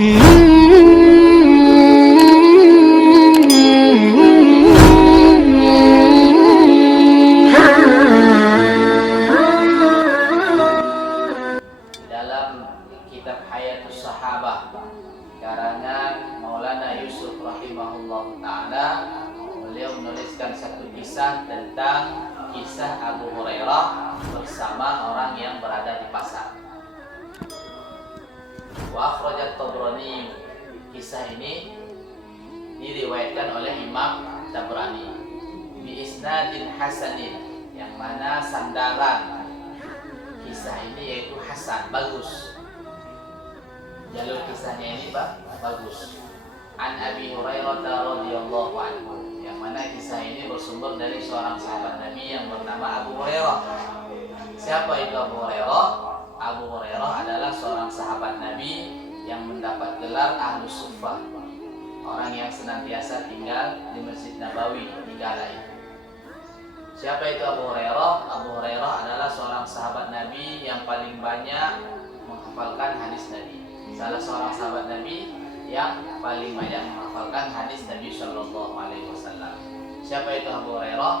Dalam kitab Hayatus Sahabah karangan Maulana Yusuf rahimahullah ta'ala, beliau menuliskan satu kisah tentang kisah Abu Hurairah bersama orang yang berada di pasar. Wa akhrajat Tabrani, kisah ini diriwayatkan oleh Imam Tabrani bi isnadin hasanin, yang mana sandaran kisah ini yaitu hasan, bagus. Jalur kisahnya ini bagus. An Abi Hurairah radhiyallahu anhu, yang mana kisah ini bersumber dari seorang sahabat Nabi yang bernama Abu Hurairah. Siapa itu Abu Hurairah? Abu Hurairah adalah seorang sahabat Nabi yang mendapat gelar Ahlus Suffah, orang yang senantiasa tinggal di Masjid Nabawi di kala itu. Siapa itu Abu Hurairah? Abu Hurairah adalah seorang sahabat Nabi yang paling banyak menghafalkan hadis Nabi. Salah seorang sahabat Nabi yang paling banyak menghafalkan hadis Nabi Shallallahu Alaihi Wasallam. Siapa itu Abu Hurairah?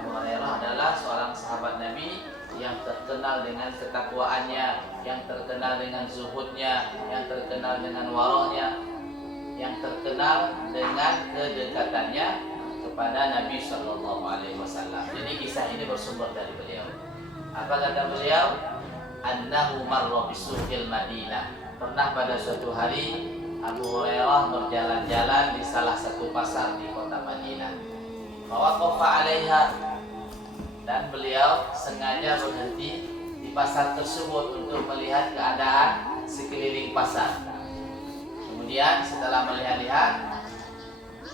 Abu Hurairah adalah seorang sahabat Nabi yang terkenal dengan ketakwaannya, yang terkenal dengan zuhudnya, yang terkenal dengan waraknya, yang terkenal dengan kedekatannya kepada Nabi Shallallahu Alaihi Wasallam. Jadi kisah ini bersumber dari beliau. Apa kata beliau? Annahu marra bisuqil Madinah. Pernah pada suatu hari Abu Hurairah berjalan-jalan di salah satu pasar di kota Madinah. Fawaqafa 'alaiha, dan beliau sengaja berhenti di pasar tersebut untuk melihat keadaan sekeliling pasar. Kemudian setelah melihat-lihat,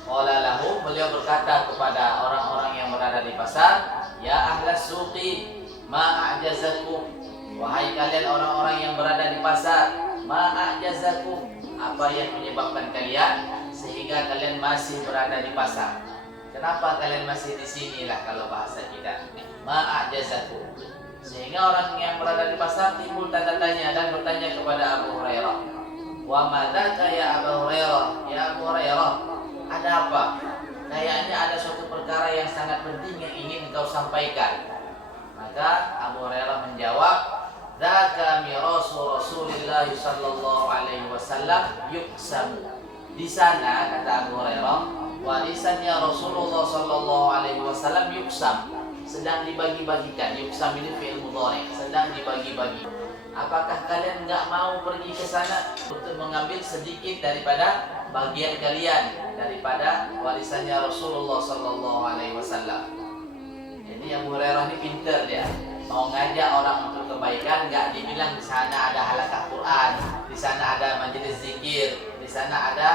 qala lahu, beliau berkata kepada orang-orang yang berada di pasar, ya ahlas suqi ma a'jazakum, wahai kalian orang-orang yang berada di pasar, ma a'jazakum, apa yang menyebabkan kalian sehingga kalian masih berada di pasar? Kenapa kalian masih di sini lah kalau bahasa kita? Ma'ajazakum. Sehingga orang yang berada di pasar timbul tanda tanya dan bertanya kepada Abu Hurairah, wa madzaka ya Abu Hurairah? Ya Abu Hurairah, ada apa? Kayaknya ada suatu perkara yang sangat penting yang ingin engkau sampaikan. Maka Abu Hurairah menjawab, dzaka mirasu Rasulillah sallallahu alaihi wasallam yuqsamu. Di sana, kata Abu Hurairah, warisannya Rasulullah sallallahu alaihi wasallam yuqsam, sedang dibagi-bagikan. Yuqsam ini fi'il mudhari, sedang dibagi-bagi. Apakah kalian enggak mau pergi ke sana untuk mengambil sedikit daripada bagian kalian daripada warisannya Rasulullah sallallahu alaihi wasallam? Jadi Abu Hurairah ini pintar dia. Mau ngajak orang untuk kebaikan, enggak dibilang di sana ada halaqah Quran, di sana ada majelis zikir, di sana ada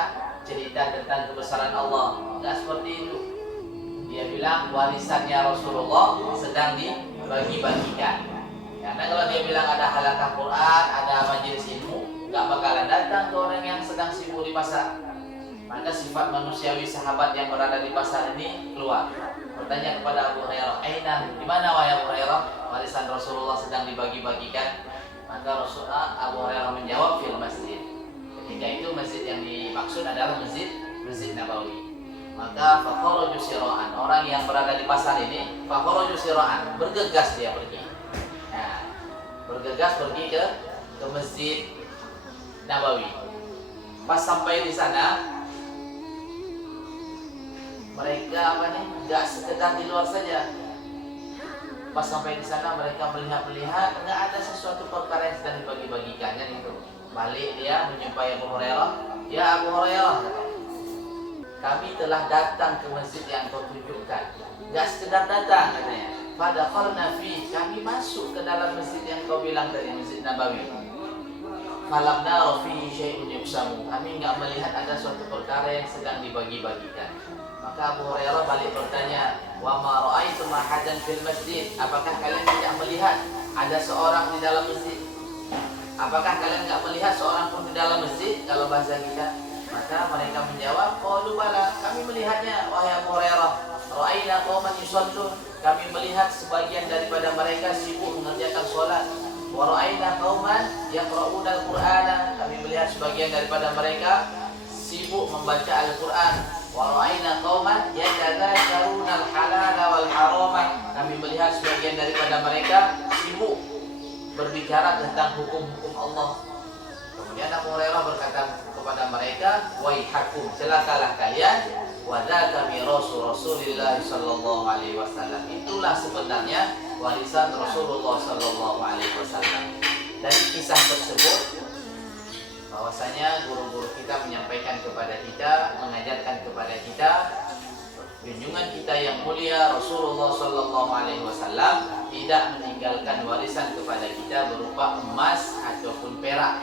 cerita tentang kebesaran Allah. Enggak seperti itu. Dia bilang warisannya Rasulullah sedang dibagi-bagikan. Karena kalau dia bilang ada halaqah Quran, ada majelis ilmu, enggak bakalan datang ke orang yang sedang sibuk di pasar. Maka sifat manusiawi sahabat yang berada di pasar ini keluar. Bertanya kepada Abu Hurairah, "Aina, di mana wahai Abu Hurairah? Warisan Rasulullah sedang dibagi-bagikan." Maka Abu Hurairah menjawab, "Fil masjid." Ketika itu masjid yang dimaksud adalah Masjid Nabawi. Maka fakharaju sira'an, orang yang berada di pasar ini fakharaju sira'an, bergegas dia pergi. Nah, bergegas pergi ke Masjid Nabawi. Pas sampai di sana, mereka enggak sekedar di luar saja. Pas sampai di sana mereka melihat-lihat, enggak ada sesuatu perkara yang sedang dibagi-bagikan, kan itu. Balik dia menjumpai Abu Hurairah. Ya Abu Hurairah, kami telah datang ke masjid yang kau tunjukkan. Enggak sekedar datang, katanya. Fadakhalna fi, kami masuk ke dalam masjid yang kau bilang dari Masjid Nabawi. Falam nara fihi syai'un yuqsamu, kami enggak melihat ada suatu perkara yang sedang dibagi-bagikan. Maka Abu Hurairah balik bertanya, wa ma ra'aitum ahadan fil masjid, apakah kalian tidak melihat ada seorang di dalam masjid? Apakah kalian enggak melihat seorang pun di dalam masjid, kalau bahasa kita? Maka mereka menjawab, qalu bala, kami melihatnya wahai Abu Hurairah. Ra'aina qauman yusallun, kami melihat sebagian daripada mereka sibuk mengerjakan salat. Wa ra'ayna qauman yaqra'una al-Qur'ana, kami melihat sebagian daripada mereka sibuk membaca Al-Qur'an. Wa ra'ayna qauman yatadzakaruna al-halala wal harama, kami melihat sebagian daripada mereka sibuk berbicara tentang hukum-hukum Allah. Kemudian Abu Hurairah berkata kepada mereka, waihakum, celakalah kalian, wa dzaka mirasu Rasulillah sallallahu alaihi wasallam, itulah sebenarnya warisan Rasulullah sallallahu alaihi wasallam. Dari kisah tersebut bahwasanya guru-guru kita menyampaikan kepada kita, mengajarkan kepada kita, junjungan kita yang mulia Rasulullah sallallahu alaihi wasallam tidak meninggalkan warisan kepada kita berupa emas ataupun perak.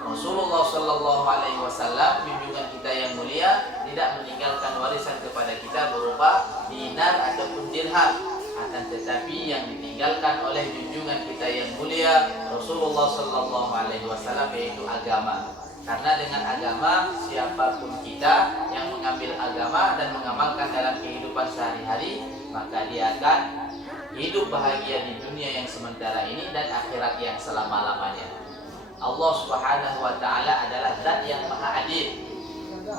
Rasulullah sallallahu alaihi wasallam, junjungan kita yang mulia, tidak meninggalkan warisan kepada kita berupa dinar ataupun dirham. Akan tetapi yang ditinggalkan oleh junjungan kita yang mulia Rasulullah sallallahu alaihi wasallam yaitu agama. Karena dengan agama, siapapun kita yang mengambil agama dan mengamalkan dalam kehidupan sehari-hari, maka dia akan hidup bahagia di dunia yang sementara ini dan akhirat yang selama-lamanya. Allah Subhanahu wa taala adalah zat yang maha adil.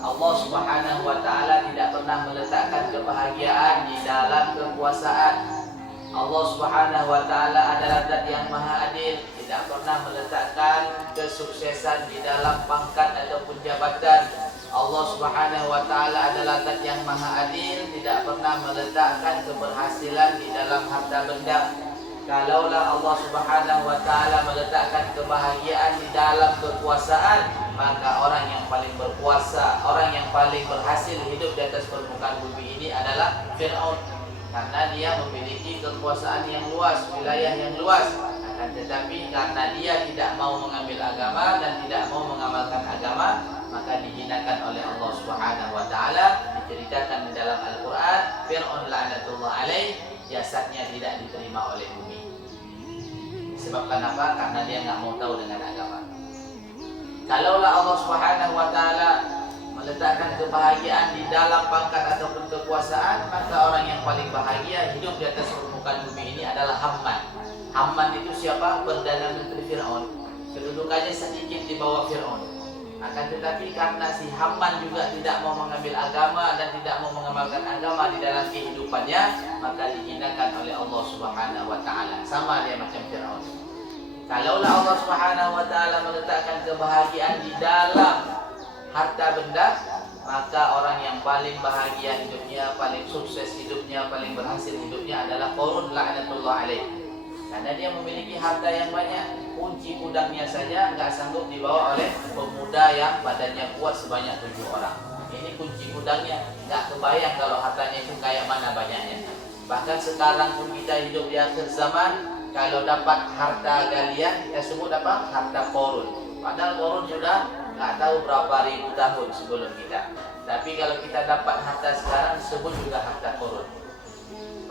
Allah Subhanahu wa taala tidak pernah meletakkan kebahagiaan di dalam kekuasaan. Allah Subhanahu wa taala adalah zat yang maha adil, tidak pernah meletakkan kesuksesan di dalam pangkat ataupun jabatan. Allah Subhanahu wa taala adalah zat yang maha adil, tidak pernah meletakkan keberhasilan di dalam harta benda. Kalaulah Allah Subhanahu wa taala meletakkan kebahagiaan di dalam kekuasaan, maka orang yang paling berkuasa, orang yang paling berhasil hidup di atas permukaan bumi ini adalah Fir'aun. Karena dia memiliki kekuasaan yang luas, wilayah yang luas. Akan tetapi karena dia tidak mau mengambil agama dan tidak mau mengamalkan agama, maka dihinakan oleh Allah Subhanahu wa taala. Diceritakan di dalam Al-Qur'an, Fir'aun la'natullah alaih, jasadnya tidak diterima oleh bumi. Disebabkan apa? Karena dia nggak mau tahu dengan agama. Kalaulah Allah Subhanahu wa taala meletakkan kebahagiaan di dalam pangkat ataupun kekuasaan, maka orang yang paling bahagia hidup di atas permukaan bumi ini adalah Haman. Haman itu siapa? Perdana Menteri Fir'aun. Kedudukannya sedikit di bawah Fir'aun. Akan tetapi karena si Haman juga tidak mau mengambil agama dan tidak mau mengamalkan agama di dalam kehidupannya, maka dihinakan oleh Allah Subhanahu wa taala. Sama dia macam Fir'aun. Kalaulah Allah Subhanahu wa taala meletakkan kebahagiaan di dalam harta benda, maka orang yang paling bahagia hidupnya, paling sukses hidupnya, paling berhasil hidupnya adalah Qarun la'natullah alaih. Karena dia memiliki harta yang banyak, kunci gudangnya saja nggak sanggup dibawa oleh pemuda yang badannya kuat sebanyak 7 orang. Ini kunci gudangnya, nggak kebayang kalau hartanya itu kayak mana banyaknya. Bahkan sekarang pun kita hidup di akhir zaman, kalau dapat harta galian, kita sebut apa? Harta Qarun. Padahal Qarun sudah nggak tahu berapa ribu tahun sebelum kita. Tapi kalau kita dapat harta sekarang, disebut juga harta Qarun.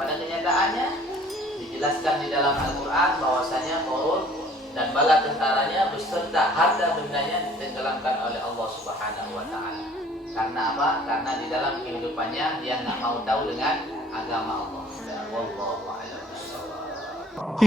Pada kenyataannya dijelaskan di dalam Al-Quran bahwasanya Qarun dan bala tentaranya beserta harta bendanya ditenggelamkan oleh Allah Subhanahu wa taala. Karena apa? Karena di dalam kehidupannya dia nggak mau tahu dengan agama Allah. Wallahu a'lam bishawab.